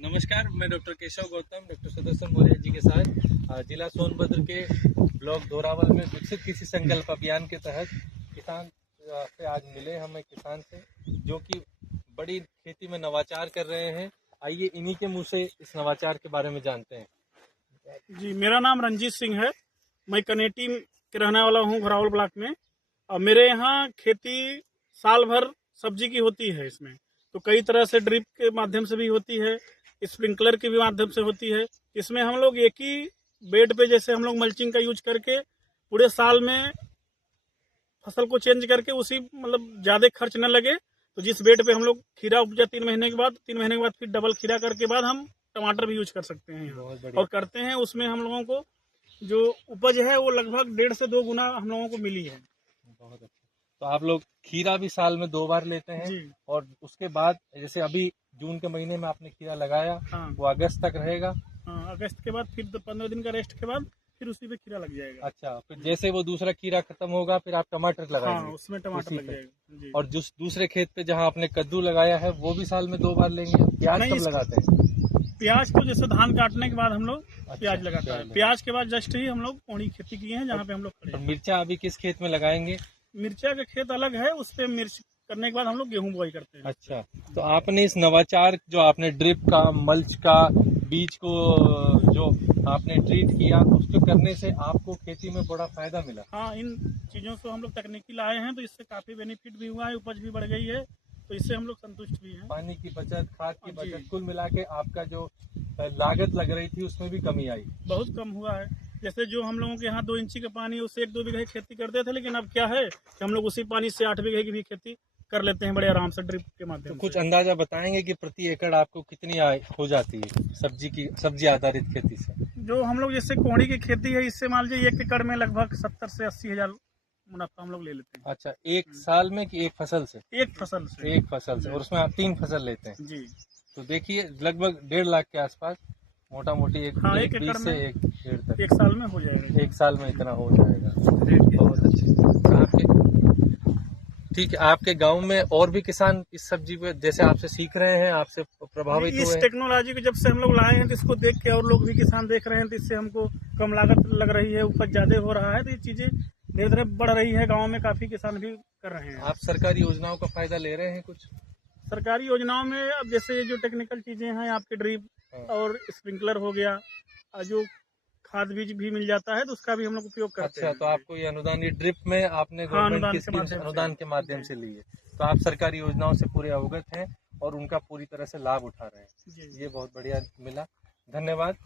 नमस्कार, मैं doctor Keshav Gautam doctor Sudarshan Maurya ji के साथ जिला सोनभद्र के ब्लॉक दोरावल में विकसित कृषि संकल्प अभियान के तहत किसान से आज मिले। हमें किसान से जो कि बड़ी खेती में नवाचार कर रहे हैं। आइए इन्हीं के मुंह से इस नवाचार के बारे में जानते हैं। जी, मेरा नाम रंजीत सिंह है। मैं कनेटी के रहने वाला हूँ घोरावल ब्लॉक में। और मेरे यहाँ खेती साल भर सब्जी की होती है। इसमें तो कई तरह से ड्रिप के माध्यम से भी होती है, स्प्रिंकलर के भी माध्यम से होती है। इसमें हम लोग एक ही बेड पे जैसे हम लोग मल्चिंग का यूज करके पूरे साल में फसल को चेंज करके उसी मतलब ज़्यादा खर्च न लगे तो जिस बेड पे हम लोग खीरा उपजा 3 महीने के बाद फिर डबल खीरा करके बाद हम टमाटर भी यूज कर सकते हैं यहाँ और करते हैं। उसमें हम लोगों को जो उपज है वो लगभग 1.5 से 2 गुना हम लोगों को मिली है। बहुत अच्छा। तो आप लोग खीरा भी साल में 2 बार लेते हैं जी। और उसके बाद जैसे अभी जून के महीने में आपने खीरा लगाया, हाँ। वो अगस्त तक रहेगा। हाँ, अगस्त के बाद फिर 15 दिन का रेस्ट के बाद फिर उसी पे खीरा लग जाएगा। अच्छा, फिर जैसे वो दूसरा खीरा खत्म होगा फिर आप टमाटर लगाएंगे। हाँ, उसमें टमाटर लग जाएगा जी। और जिस दूसरे खेत पे जहाँ आपने कद्दू लगाया है वो भी साल में 2 बार लेंगे। प्याज कब लगाते हैं? प्याज तो जैसे धान काटने के बाद हम लोग प्याज लगाते हैं। प्याज प्याज के बाद जस्ट ही हम लोग पौड़ी खेती किए हैं जहाँ पे हम लोग खड़े हैं। मिर्चा अभी किस खेत में लगाएंगे? मिर्चा का खेत अलग है, उस पे मिर्च करने के बाद हम लोग गेहूं बुआई करते हैं। अच्छा, तो आपने इस नवाचार जो आपने ड्रिप का, मल्च का, बीज को जो आपने ट्रीट किया उसको करने से आपको खेती में बड़ा फायदा मिला। हाँ, इन चीजों से हम लोग तकनीकी लाए हैं तो इससे काफी बेनिफिट भी हुआ है, उपज भी बढ़ गई है, तो इससे हम लोग संतुष्ट भी हैं। पानी की बचत, खाद की बचत, कुल मिला के आपका जो लागत लग रही थी उसमें भी कमी आई। बहुत कम हुआ है। जैसे जो हम लोगों के यहाँ 2 इंची का पानी उससे 1-2 बीघे खेती करते थे, लेकिन अब क्या है कि हम लोग उसी पानी से 8 बीघे की भी खेती कर लेते हैं बड़े आराम से ड्रिप के माध्यम तो कुछ से। अंदाजा बताएंगे कि प्रति एकड़ आपको कितनी आय हो जाती है सब्जी आधारित खेती से? जो हम लोग जैसे कोहड़ी की खेती है इससे मान लीजिए 1 एकड़ में लगभग 70 से 80 हजार मुनाफा हम लोग ले लेते हैं। अच्छा, एक साल में कि एक फसल से? एक फसल से। एक फसल से, और उसमें आप 3 फसल लेते हैं जी। तो देखिए लगभग 1.5 लाख के आसपास मोटा मोटी एक 1 से 1.5 तक एक साल में हो जाएगा। एक साल में इतना हो जाएगा। बहुत अच्छे। ठीक है, आपके गांव में और भी किसान इस सब्जी पे जैसे आपसे सीख रहे हैं, आपसे प्रभावित हुए इस हैं? टेक्नोलॉजी को जब से हम लोग लाए हैं तो इसको देख के और लोग भी किसान देख रहे हैं, तो इससे हमको कम लागत लग रही है, उपज ज्यादा हो रहा है, तो ये चीजें धीरे धीरे बढ़ रही है। गाँव में काफी किसान भी कर रहे हैं। आप सरकारी योजनाओं का फायदा ले रहे हैं कुछ? सरकारी योजनाओं में अब जैसे जो टेक्निकल चीजें हैं आपके ड्रिप और स्प्रिंकलर हो गया, जो खाद बीज भी मिल जाता है तो उसका भी हम लोग उपयोग करते हैं। अच्छा, तो आपको ये अनुदान, ये ड्रिप में आपने गवर्नमेंट की स्कीम से अनुदान के माध्यम से ली है, तो आप सरकारी योजनाओं से पूरे अवगत हैं और उनका पूरी तरह से लाभ उठा रहे हैं। ये बहुत बढ़िया मिला, धन्यवाद।